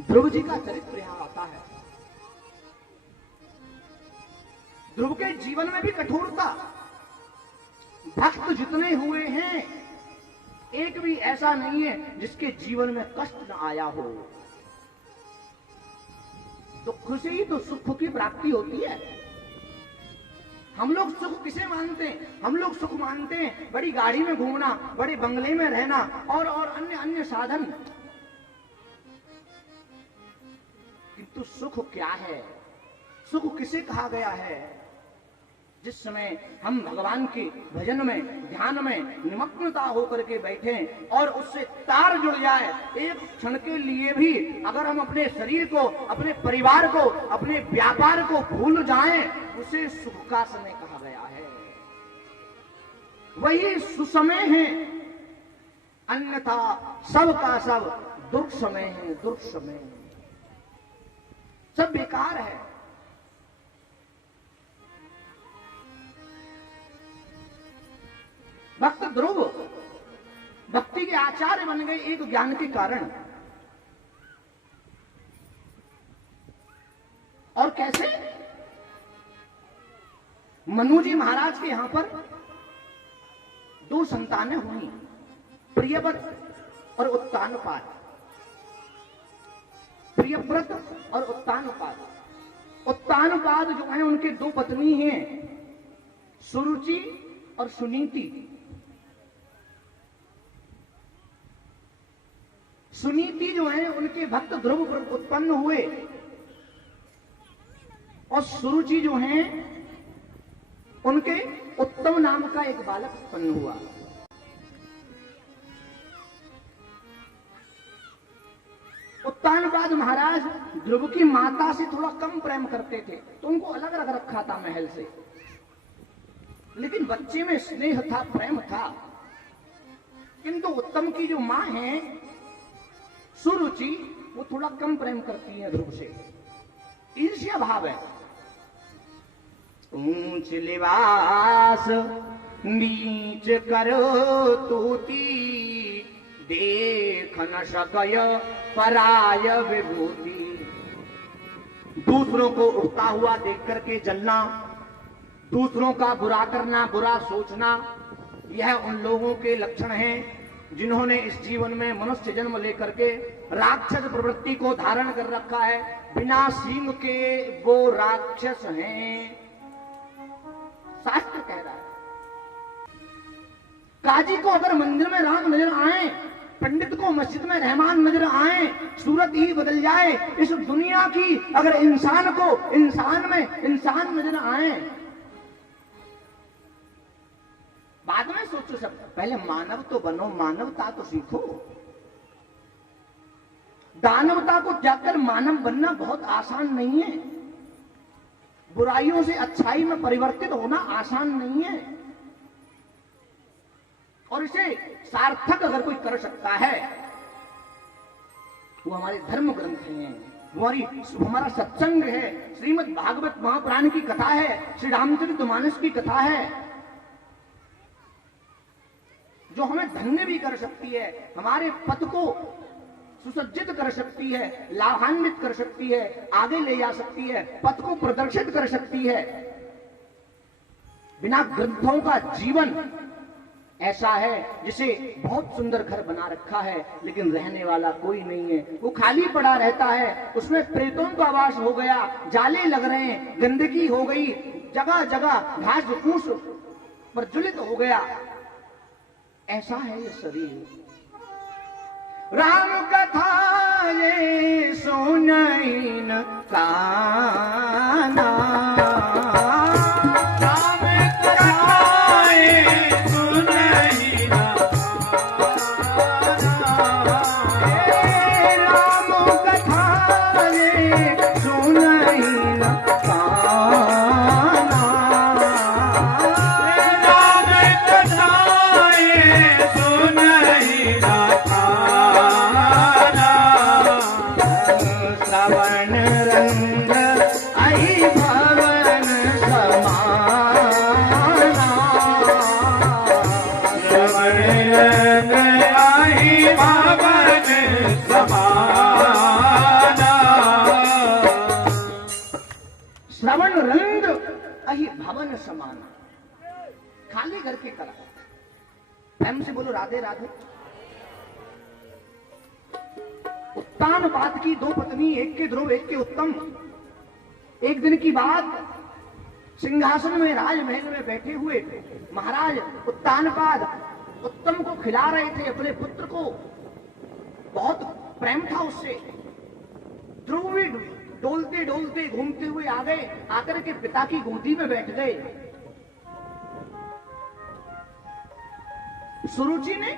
ध्रुव जी का चरित्र यहां आता है। ध्रुव के जीवन में भी कठोरता। भक्त जितने हुए हैं एक भी ऐसा नहीं है जिसके जीवन में कष्ट न आया हो। दुख से ही तो सुख की प्राप्ति होती है। हम लोग सुख किसे मानते हैं? हम लोग सुख मानते हैं बड़ी गाड़ी में घूमना, बड़े बंगले में रहना और अन्य अन्य साधन। किंतु सुख क्या है? सुख किसे कहा गया है? जिस समय हम भगवान के भजन में, ध्यान में निमग्नता होकर के बैठे और उससे तार जुड़ जाए, एक क्षण के लिए भी अगर हम अपने शरीर को, अपने परिवार को, अपने व्यापार को भूल जाएं, उसे सुख का समय कहा गया है। वही सुसमय है, अन्यथा सब का सब दुर्समय है। दुर्समय सब बेकार है। भक्त ध्रुव भक्ति के आचार्य बन गए एक ज्ञान के कारण। और कैसे? मनु जी महाराज के यहां पर 2 संतानें हुई, प्रियव्रत और उत्तानपाद। प्रियव्रत और उत्तानपाद। उत्तानपाद जो है उनके 2 पत्नी हैं, सुरुचि और सुनीति। सुनीति जो है उनके भक्त ध्रुव उत्पन्न हुए और सुरुचि जो है उनके उत्तम नाम का एक बालक उत्पन्न हुआ। उत्तानपाद महाराज ध्रुव की माता से थोड़ा कम प्रेम करते थे तो उनको अलग रख रखा था महल से, लेकिन बच्चे में स्नेह था, प्रेम था। किंतु उत्तम की जो मां है सुरुचि, वो थोड़ा कम प्रेम करती है ध्रुव से। ईर्ष्या भाव है। ऊंच लिबास नीच करो तूती, देख न सकय पराय विभूति। दूसरों को उड़ता हुआ देख करके जलना, दूसरों का बुरा करना, बुरा सोचना, यह उन लोगों के लक्षण हैं जिन्होंने इस जीवन में मनुष्य जन्म लेकर के राक्षस प्रवृत्ति को धारण कर रखा है। बिना सींग के वो राक्षस हैं, शास्त्र कह रहा है। काजी को अगर मंदिर में राम नजर आए, पंडित को मस्जिद में रहमान नजर आए, सूरत ही बदल जाए। इस दुनिया की अगर इंसान को इंसान में इंसान नजर आए, बाद में सोचो, सब पहले मानव तो बनो, मानवता तो सीखो। दानवता को जाकर मानव बनना बहुत आसान नहीं है। बुराइयों से अच्छाई में परिवर्तित होना आसान नहीं है। और इसे सार्थक अगर कोई कर सकता है वो हमारे धर्म ग्रंथ हैं, हमारा सत्संग है, श्रीमद् भागवत महापुराण की कथा है, श्री रामचरितमानस की कथा है, जो हमें धन्य भी कर सकती है, हमारे पथ को सुसज्जित कर सकती है, लाभान्वित कर सकती है, आगे ले जा सकती है, पथ को प्रदर्शित कर सकती है। बिना ग्रंथों का जीवन ऐसा है जिसे बहुत सुंदर घर बना रखा है लेकिन रहने वाला कोई नहीं है, वो खाली पड़ा रहता है। उसमें प्रेतों का आवास हो गया, जाले लग रहे हैं, गंदगी हो गई, जगह जगह घास फूस प्रज्वलित हो गया। ऐसा है ये शरीर। राम कथा ये सुनैन काना, राम कथा ये सुनैन काना, राम कथा ये सुनैन काना, राम कथा ये सुनैन काना, श्रवण रंग समाना, खाली घर के कला। प्रेम से बोलो राधे राधे। उत्तानपाद की दो पत्नी, एक के ध्रुव एक के उत्तम। एक दिन की बात, सिंहासन में राजमहल में बैठे हुए महाराज उत्तानपाद उत्तम को खिला रहे थे, अपने पुत्र को, बहुत प्रेम था उससे। ध्रुव भी डोलते डोलते घूमते हुए आ गए, आकर के पिता की गोदी में बैठ गए। सुरुचि ने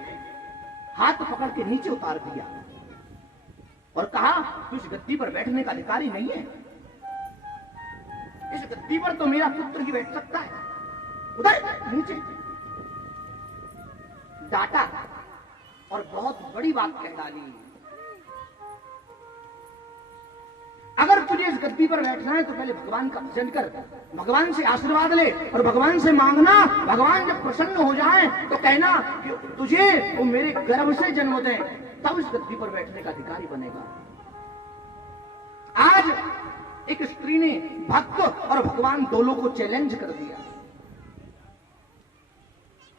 हाथ पकड़ के नीचे उतार दिया और कहा, तू इस गद्दी पर बैठने का अधिकारी नहीं है, इस गद्दी पर तो मेरा पुत्र ही बैठ सकता है, उधर नीचे। डांटा और बहुत बड़ी बात कह डाली, अगर तुझे इस गद्दी पर बैठना है तो पहले भगवान का भजन कर, भगवान से आशीर्वाद ले और भगवान से मांगना, भगवान जब प्रसन्न हो जाए तो कहना कि तुझे वो मेरे गर्भ से जन्म दें, तब इस गद्दी पर बैठने का अधिकारी बनेगा। आज एक स्त्री ने भक्त और भगवान दोनों को चैलेंज कर दिया।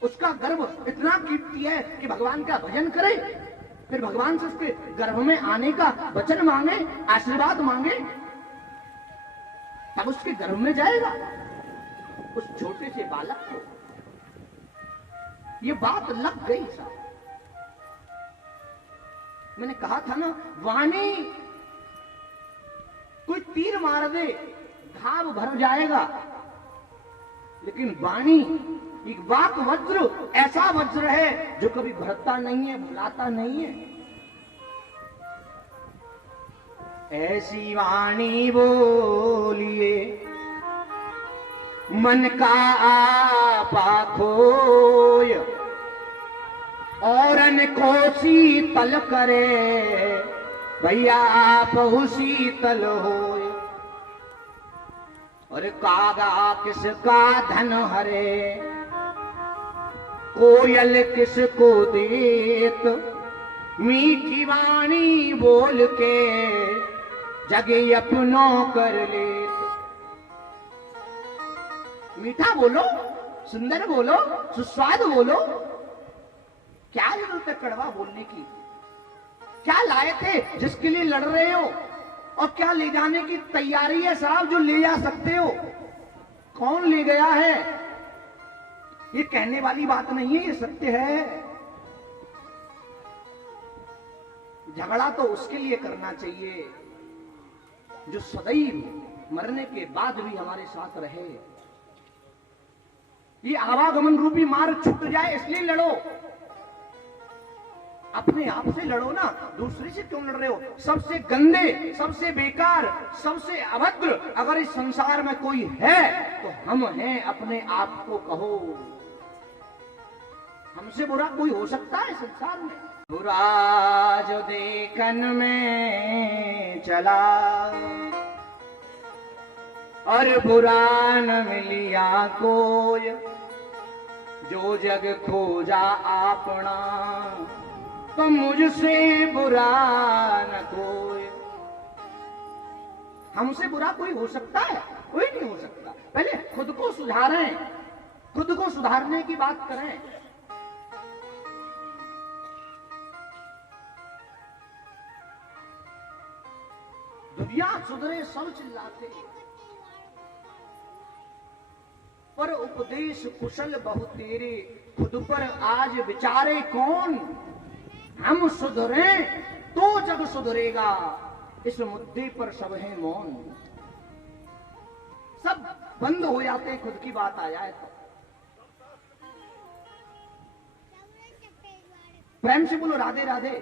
उसका गर्भ इतना कीमती है कि भगवान का भजन करे, फिर भगवान से उसके गर्भ में आने का वचन मांगे, आशीर्वाद मांगे, तब उसके गर्भ में जाएगा उस छोटे से बालक को। ये बात लग गई साहब। मैंने कहा था ना, वाणी कोई तीर मार दे घाव भर जाएगा, लेकिन वाणी एक वाक वज्र, ऐसा वज्र है जो कभी भरता नहीं है, भुलाता नहीं है। ऐसी वाणी बोलिए मन का आपा खोय, औरन को शीतल करे भैया आप शीतल होय। और कागा किसका धन हरे, कोयल किसको देत, मीठी वाणी बोल के जगे अपनों कर लेत। मीठा बोलो, सुंदर बोलो, सुस्वाद बोलो, क्या जरूरत है कड़वा बोलने की? क्या लाए थे जिसके लिए लड़ रहे हो, और क्या ले जाने की तैयारी है साहब जो ले जा सकते हो? कौन ले गया है? ये कहने वाली बात नहीं है, ये सत्य है। झगड़ा तो उसके लिए करना चाहिए जो सदैव मरने के बाद भी हमारे साथ रहे। ये आवागमन रूपी मार्ग छूट जाए इसलिए लड़ो, अपने आप से लड़ो ना, दूसरे से क्यों लड़ रहे हो? सबसे गंदे, सबसे बेकार, सबसे अभद्र अगर इस संसार में कोई है तो हम हैं। अपने आप को कहो, हमसे बुरा कोई हो सकता है संसार में? बुरा जो देखन में चला और बुरा न मिलिया कोई, जो जग खोजा आपना तो मुझसे बुरा न कोई। हमसे बुरा कोई हो सकता है? कोई नहीं हो सकता। पहले खुद को सुधारें, खुद को सुधारने की बात करें। दुनिया सुधरे सब चिल्लाते, पर उपदेश कुशल बहु तेरे, खुद पर आज विचारे कौन? हम सुधरे तो जग सुधरेगा, इस मुद्दे पर सब है मौन। सब बंद हो जाते खुद की बात आ जाए तो। प्रेम से बोलो राधे राधे।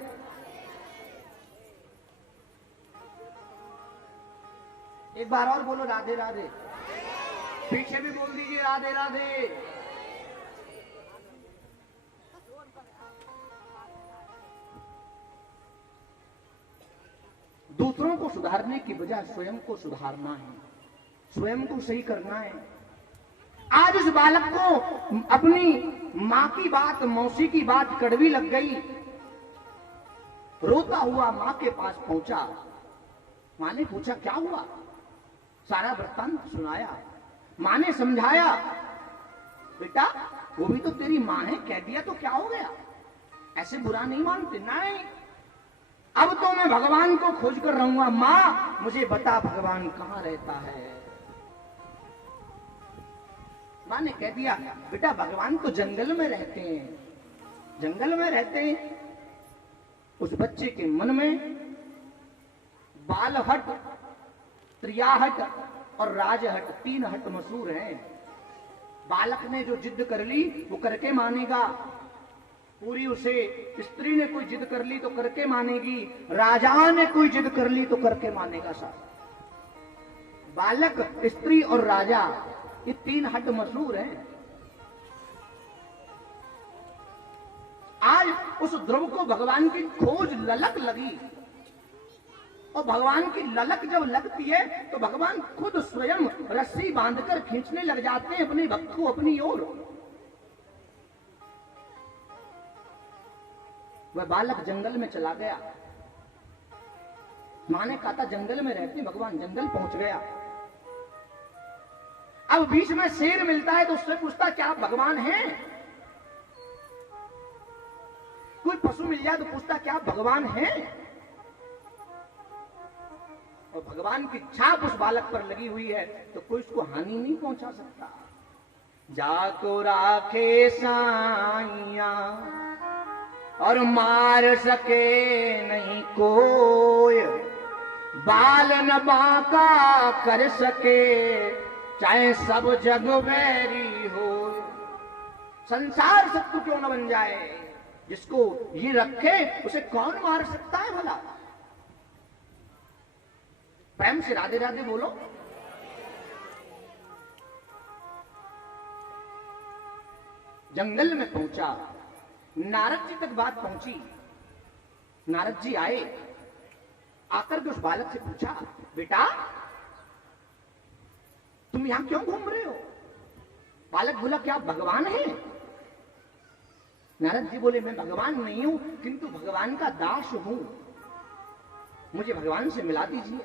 एक बार और बोलो राधे राधे। पीछे भी बोल दीजिए राधे राधे। दूसरों को सुधारने की बजाय स्वयं को सुधारना है, स्वयं को सही करना है। आज इस बालक को अपनी माँ की बात, मौसी की बात कड़वी लग गई। रोता हुआ माँ के पास पहुंचा। माँ ने पूछा क्या हुआ? सारा वृत्तांत सुनाया। मां ने समझाया, बेटा वो भी तो तेरी मां है, कह दिया तो क्या हो गया, ऐसे बुरा नहीं मानते। नहीं, अब तो मैं भगवान को खोज कर रहूंगा। मां मुझे बता भगवान कहां रहता है। मां ने कह दिया, बेटा भगवान तो जंगल में रहते हैं, जंगल में रहते हैं। उस बच्चे के मन में बालहट, त्रियाहट और राजहट, 3 हट मशहूर हैं। बालक ने जो जिद कर ली वो करके मानेगा, पूरी उसे स्त्री ने कोई जिद कर ली तो करके मानेगी, राजा ने कोई जिद कर ली तो करके मानेगा। साहब बालक, स्त्री और राजा, ये 3 हट मशहूर हैं। आज उस ध्रुव को भगवान की खोज ललक लगी, और भगवान की ललक जब लगती है तो भगवान खुद स्वयं रस्सी बांधकर खींचने लग जाते हैं अपने भक्त को अपनी ओर। वह बालक जंगल में चला गया। मां ने कहा था जंगल में रहते भगवान, जंगल पहुंच गया। अब बीच में शेर मिलता है तो उससे पूछता क्या आप भगवान हैं। कोई पशु मिल जाए तो पूछता क्या आप भगवान हैं। और भगवान की छाप उस बालक पर लगी हुई है तो कोई उसको हानि नहीं पहुंचा सकता। जाको राखे साइया और मार सके नहीं कोई, बाल न बांका कर सके चाहे सब जग बैरी हो। संसार शत्रु क्यों न बन जाए, जिसको ये रखे उसे कौन मार सकता है भला। प्रेम से राधे राधे बोलो। जंगल में पहुंचा, नारद जी तक बात पहुंची। नारद जी आए, आकर के उस बालक से पूछा, बेटा तुम यहां क्यों घूम रहे हो। बालक बोला क्या आप भगवान हैं। नारद जी बोले मैं भगवान नहीं हूं किंतु भगवान का दास हूं, मुझे भगवान से मिला दीजिए।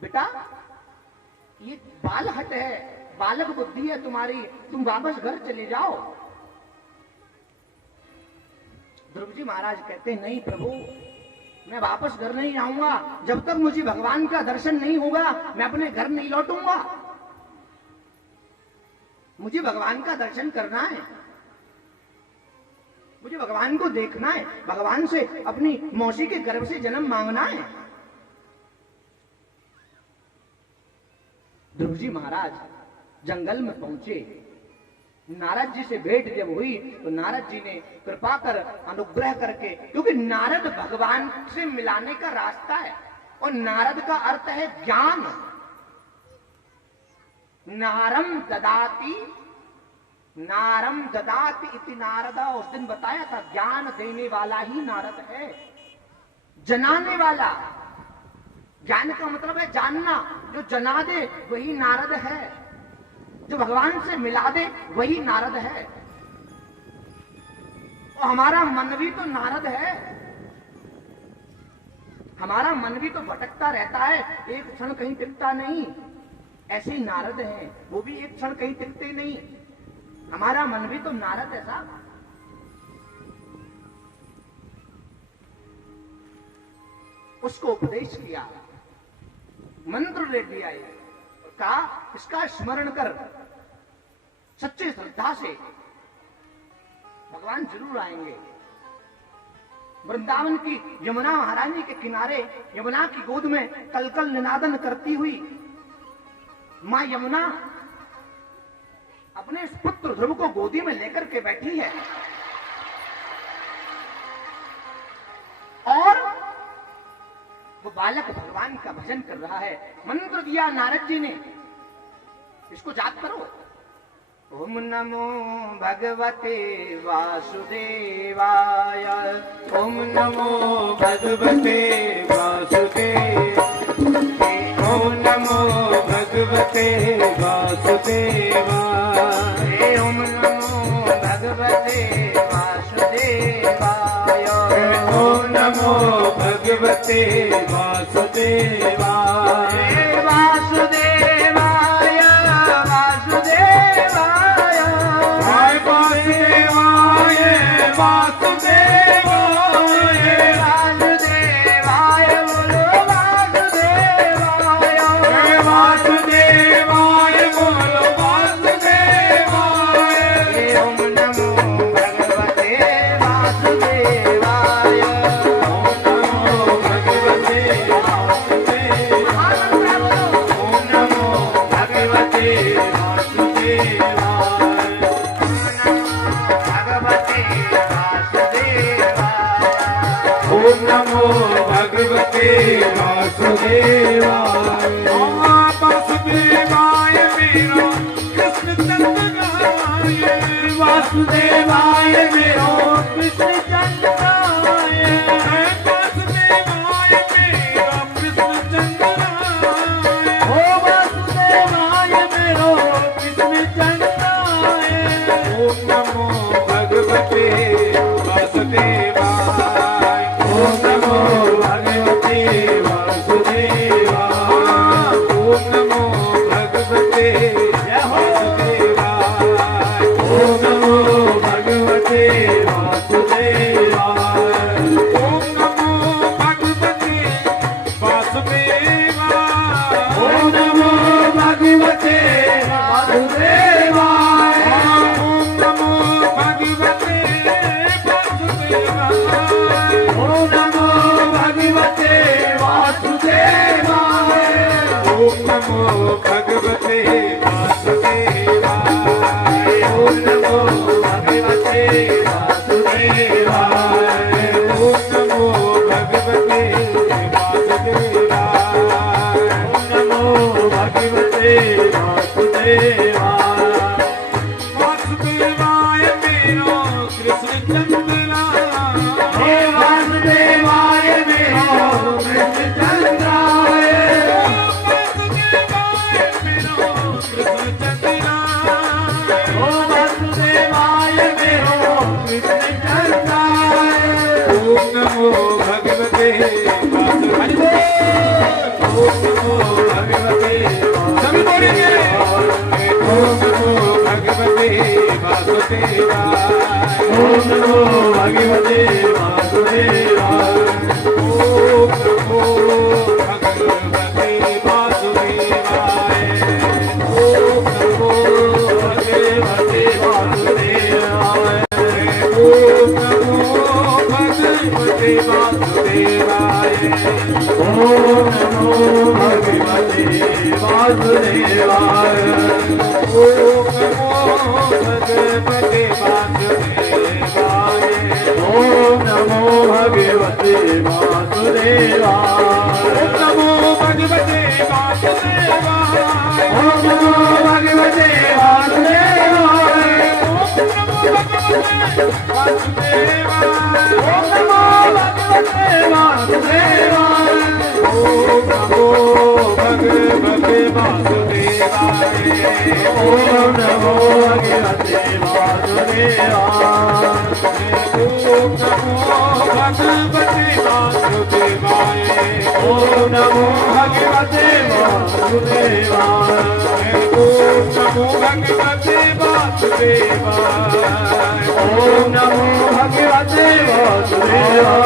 बेटा ये बालहट है, बालक बुद्धि है तुम्हारी, तुम वापस घर चले जाओ। ध्रुव जी महाराज कहते हैं नहीं प्रभु, मैं वापस घर नहीं आऊंगा, जब तक मुझे भगवान का दर्शन नहीं होगा मैं अपने घर नहीं लौटूंगा। मुझे भगवान का दर्शन करना है, मुझे भगवान को देखना है, भगवान से अपनी मौसी के गर्भ से जन्म मांगना है। ध्रुव जी महाराज जंगल में पहुंचे। नारद जी से भेंट जब हुई तो नारद जी ने कृपा कर अनुग्रह करके, क्योंकि नारद भगवान से मिलाने का रास्ता है और नारद का अर्थ है ज्ञान। नारम ददाति, नारम ददाति इति नारदा, उस दिन बताया था ज्ञान देने वाला ही नारद है, जनाने वाला। ज्ञान का मतलब है जानना, जो जना दे वही नारद है, जो भगवान से मिला दे वही नारद है। और हमारा मन भी तो नारद है, हमारा मन भी तो भटकता रहता है, एक क्षण कहीं टिकता नहीं। ऐसे ही नारद है, वो भी एक क्षण कहीं टिकते नहीं। हमारा मन भी तो नारद है साहब। उसको उपदेश किया, मंत्र ले दिया, और कहा इसका स्मरण कर, सच्चे श्रद्धा से भगवान जरूर आएंगे। वृंदावन की यमुना महारानी के किनारे, यमुना की गोद में कलकल निनादन करती हुई मां यमुना अपने इस पुत्र ध्रुव को गोदी में लेकर के बैठी है और वो बालक भगवान का भजन कर रहा है। मंत्र दिया नारद जी ने, इसको जाप करो। ओम नमो भगवते वासुदेवाय, ओम नमो भगवते वासुदेव, ओम नमो भगवते वासुदेवाय, ओम नमो भगवते वासुदेवाय, ओम नमो भगवते वासुदेवाय। वासुदेव नमो भगवते वासुदेवाय। ओम नमो भगवते वासुदेवाय। ओम नमो भगवते वासुदेवाय। ओम नमो भगवते वासुदेवाय। ओम नमो भगवते वासुदेवाय। ओम नमो भगवते वासुदेवाय। ओम नमो भगवते वासुदेवाय। ओम नमो भगवते वासुदेवाय। ओम नमो भगवते वासुदेवाय। ओम नमो भगवते वासुदेवाय। ओम नमो भगवते वासुदेवाय। ओम नमो भगवते वासुदेवाय। ओम नमो भगवते वासुदेवाय। ओम नमो भगवते वासुदेवाय। ओम नमो भगवते वासुदेवाय। ओम नमो भगवते वासुदेवाय।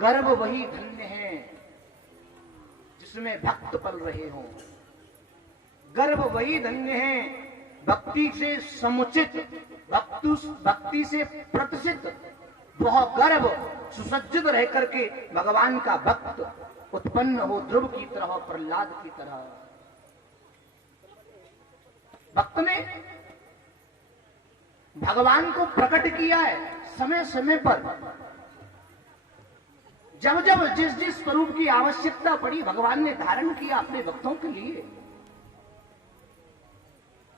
गर्भ वही धन्य है जिसमें भक्त पल रहे हों। गर्भ वही धन्य है भक्ति से समुचित, भक्ति से प्रतिष्ठित। वह गर्भ सुसज्जित रह करके भगवान का भक्त उत्पन्न हो, ध्रुव की तरह, प्रहलाद की तरह। भक्त ने भगवान को प्रकट किया है समय समय पर। जब जब जिस जिस स्वरूप की आवश्यकता पड़ी भगवान ने धारण किया अपने भक्तों के लिए।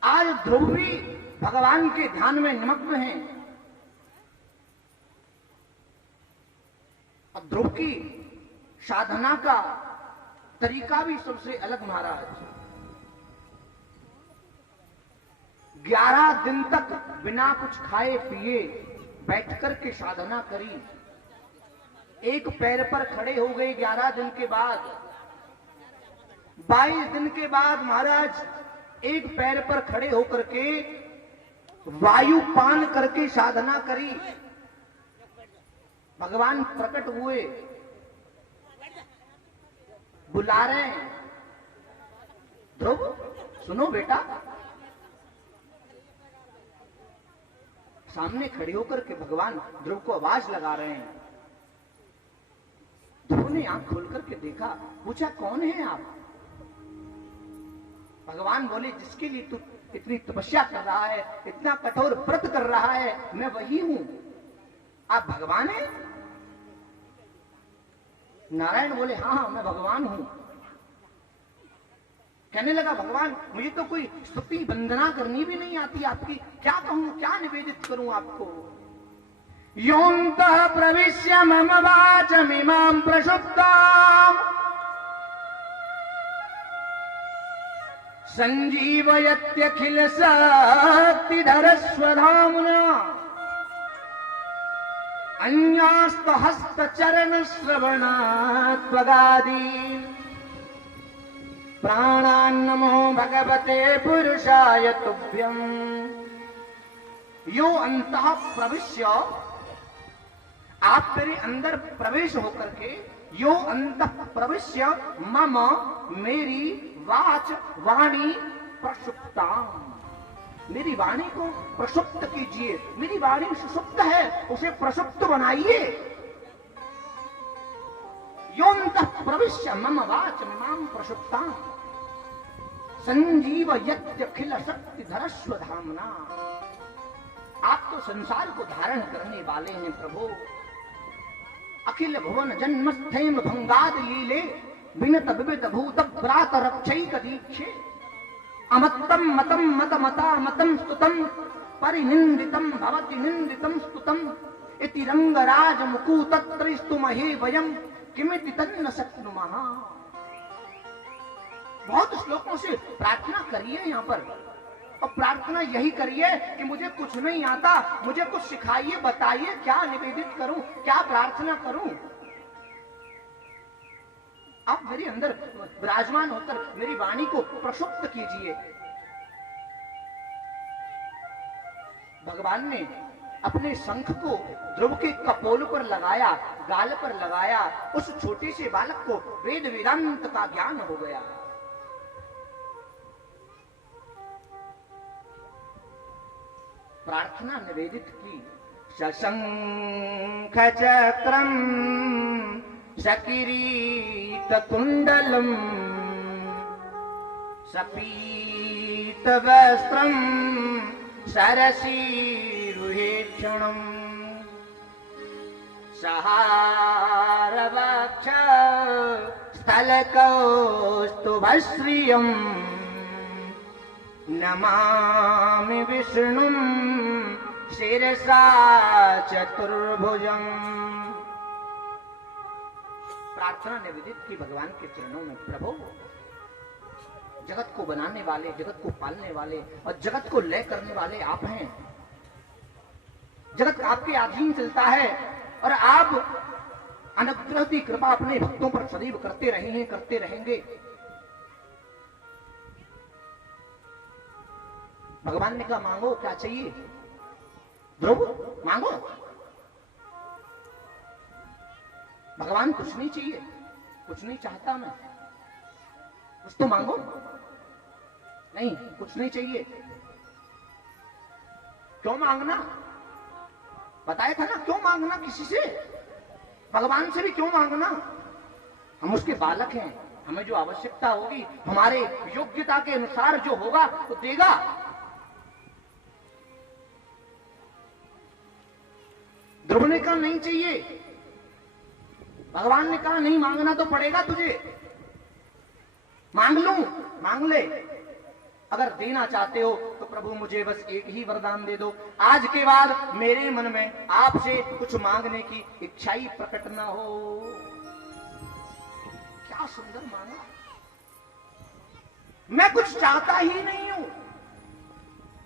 आज ध्रुव भी भगवान के ध्यान में निमग्न हैं। और ध्रुव की साधना का तरीका भी सबसे अलग महाराज। 11 दिन तक बिना कुछ खाए पिए बैठ कर के साधना करी। एक पैर पर खड़े हो गए 11 दिन के बाद। 22 दिन के बाद महाराज एक पैर पर खड़े होकर के वायु पान करके साधना करी। भगवान प्रकट हुए, बुला रहे हैं, ध्रुव सुनो बेटा। सामने खड़े होकर के भगवान ध्रुव को आवाज लगा रहे हैं। ध्रुव ने आंख खोल करके देखा, पूछा कौन है आप? भगवान बोले जिसके लिए तू इतनी तपस्या कर रहा है, इतना कठोर व्रत कर रहा है, मैं वही हूं। आप भगवान हैं? नारायण बोले हाँ हाँ मैं भगवान हूं। कहने लगा भगवान मुझे तो कोई स्तुति वंदना करनी भी नहीं आती आपकी, क्या कहूं, क्या निवेदित करूं आपको? योऽन्तः प्रविश्य मम वाचमिमां प्रसुप्ताम् संजीवयत्यखिल शक्तिधरस्वधाम्ना अन्यास्तहस्तचरण श्रवणात्वगादीन् प्राणान्नमो भगवते पुरुषाय तुभ्यम्। यो अंतः प्रविश्य, आप मेरे अंदर प्रवेश होकर के, यो अंतः प्रविश्य मम, मेरी वाच वाणी प्रसुप्ताम्, मेरी वाणी को प्रसुप्त कीजिए। मेरी वाणी सुषुप्त है, उसे प्रसुप्त बनाइए। योऽन्तः प्रविश्य मम वाचमिमां प्रसुप्ताम् संजीवयत्यखिल शक्तिधरस्वधाम्ना। आप तो संसार को धारण करने वाले हैं प्रभु। अखिल भुवन जन्मस्थेम भंगाद लीले विनत विविध भूत व्रात रक्षैक दीक्षे। अमत्तम मतम मत मता मतम स्तुतम परिनिंदितम भवति निंदितम स्तुतम इति रंगराज मुकुतत्रैस्तुमहे वयम किमिति तन्न शक्नुमः। बहुत श्लोकों से प्रार्थना करिए यहाँ पर, और प्रार्थना यही करिए कि मुझे कुछ नहीं आता, मुझे कुछ सिखाइए, बताइए क्या निवेदित करूं, क्या प्रार्थना करूं। आप मेरे अंदर विराजमान होकर मेरी वाणी को प्रक्षुब्ध कीजिए। भगवान ने अपने शंख को ध्रुव के कपोल पर लगाया, गाल पर लगाया। उस छोटे से बालक को वेद वेदांत का ज्ञान हो गया। प्रार्थना निवेदित की। शशंख चक्रम सकिरीट कुंडलम सपीत वस्त्रम सरसीरुहेक्षणम् सहारवक्ष स्थलकौस्तुभश्रियम् नमामि विष्णुं शिरसा चतुर्भुजम्। प्रार्थना निवेदित की भगवान के चरणों में। प्रभु, जगत को बनाने वाले, जगत को पालने वाले और जगत को लय करने वाले आप हैं। जगत आपके अधीन चलता है और आप अनुग्रह की कृपा अपने भक्तों पर सदैव करते रहे हैं, करते रहेंगे। भगवान ने कहा मांगो, क्या चाहिए? ध्रुव मांगो। भगवान कुछ नहीं चाहिए, कुछ नहीं चाहता मैं, कुछ तो मांगो। नहीं, कुछ नहीं चाहिए। क्यों मांगना? बताया था ना, क्यों मांगना किसी से? भगवान से भी क्यों मांगना? हम उसके बालक हैं, हमें जो आवश्यकता होगी हमारे योग्यता के अनुसार जो होगा तो देगा। ध्रुव ने कहा नहीं चाहिए। भगवान ने कहा नहीं, मांगना तो पड़ेगा तुझे। मांग लूं, मांग ले। अगर देना चाहते हो तो प्रभु मुझे बस एक ही वरदान दे दो, आज के बाद मेरे मन में आपसे कुछ मांगने की इच्छा ही प्रकट ना हो। क्या सुंदर मांगा। मैं कुछ चाहता ही नहीं हूं,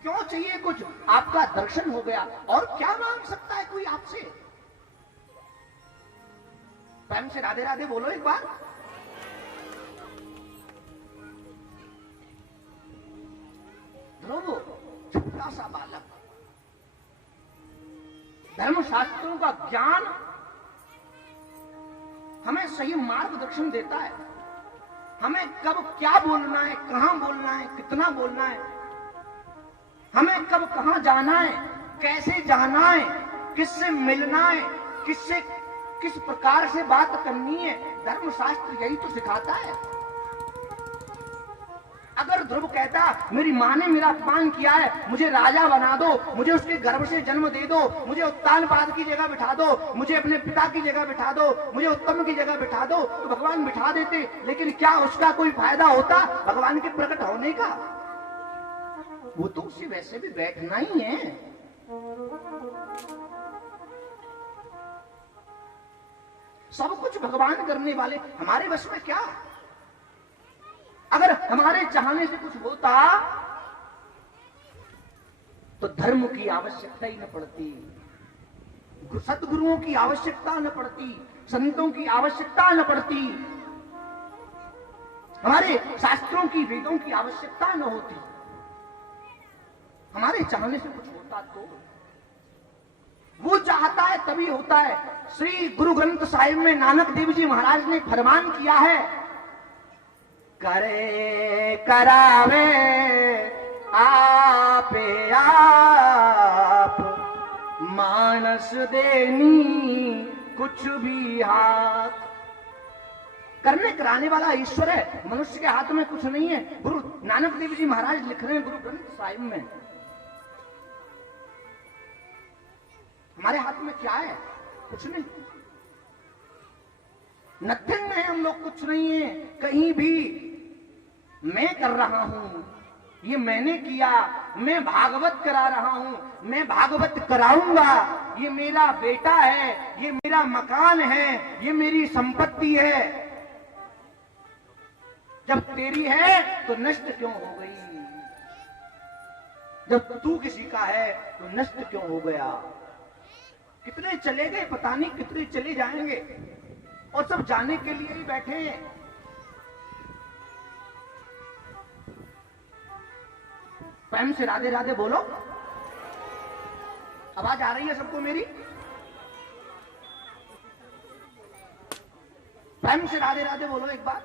क्यों चाहिए कुछ? आपका दर्शन हो गया, और क्या मांग सकता है कोई आपसे? प्रेम से राधे राधे बोलो एक बार। ध्रुव छोटा सा बालक, धर्मशास्त्रों का ज्ञान हमें सही मार्गदर्शन देता है। हमें कब क्या बोलना है, कहां बोलना है, कितना बोलना है, हमें कब कहां जाना है, कैसे जाना है, किससे मिलना है, किससे किस प्रकार से बात करनी है। धर्मशास्त्र यही तो सिखाता है। अगर ध्रुव कहता मेरी मां ने मेरा अपमान किया है, मुझे राजा बना दो, मुझे उसके गर्भ से जन्म दे दो, मुझे उत्तानपाद की जगह बिठा दो, मुझे अपने पिता की जगह बिठा दो, मुझे उत्तम की जगह बिठा दो, तो भगवान बिठा देते। लेकिन क्या उसका कोई फायदा होता भगवान के प्रकट होने का? वो तो उसे वैसे भी बैठना ही है। सब कुछ भगवान करने वाले, हमारे वश में क्या? अगर हमारे चाहने से कुछ होता तो धर्म की आवश्यकता ही न पड़ती, सद्गुरुओं की आवश्यकता न पड़ती, संतों की आवश्यकता न पड़ती, हमारे शास्त्रों की, वेदों की आवश्यकता न होती। हमारे चाहने से कुछ होता तो वो चाहता है तभी होता है। श्री गुरु ग्रंथ साहिब में नानक देव जी महाराज ने फरमान किया है, करे करावे आपे आप, मानस देनी कुछ भी हाथ। करने कराने वाला ईश्वर है, मनुष्य के हाथ में कुछ नहीं है। गुरु नानक देव जी महाराज लिख रहे हैं गुरु ग्रंथ साहिब में। हमारे हाथ में क्या है? कुछ नहीं, नथिंग है। हम लोग कुछ नहीं है कहीं भी। मैं कर रहा हूं, ये मैंने किया, मैं भागवत करा रहा हूं, मैं भागवत कराऊंगा, ये मेरा बेटा है, ये मेरा मकान है, ये मेरी संपत्ति है। जब तेरी है तो नष्ट क्यों हो गई? जब तू किसी का है तो नष्ट क्यों हो गया? कितने चले गए पता नहीं, कितने चले जाएंगे, और सब जाने के लिए ही बैठे हैं। प्रेम से राधे राधे बोलो। आवाज आ रही है सबको मेरी? प्रेम से राधे राधे बोलो एक बार।